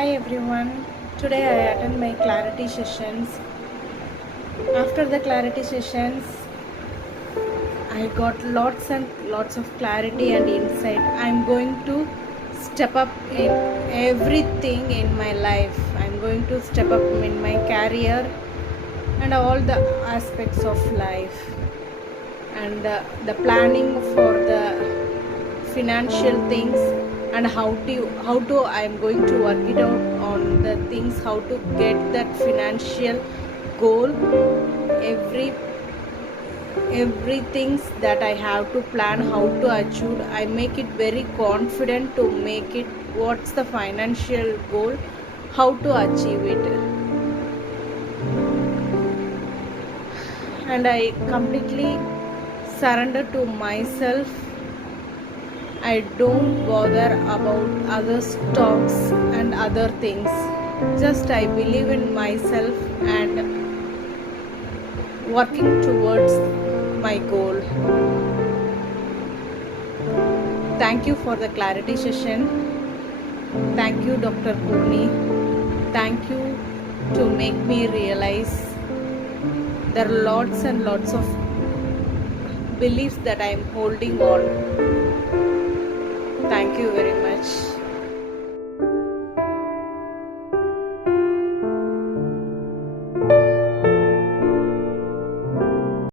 Hi everyone. Today I attend my clarity sessions. After the clarity sessions, I got lots and lots of clarity and insight. I'm going to step up in everything in my life. I'm going to step up in my career and all the aspects of life. And the planning for the financial things and how to I'm going to work it out on the things, how to get that financial goal, everything that I have to plan, how to achieve. I make it very confident to make it what's the financial goal, how to achieve it. And I completely surrender to myself. I don't bother about other stocks and other things. Just I believe in myself and working towards my goal. Thank you for the clarity session. Thank you, Dr. Poorani. Thank you to make me realize there are lots and lots of beliefs that I am holding on. Thank you very much.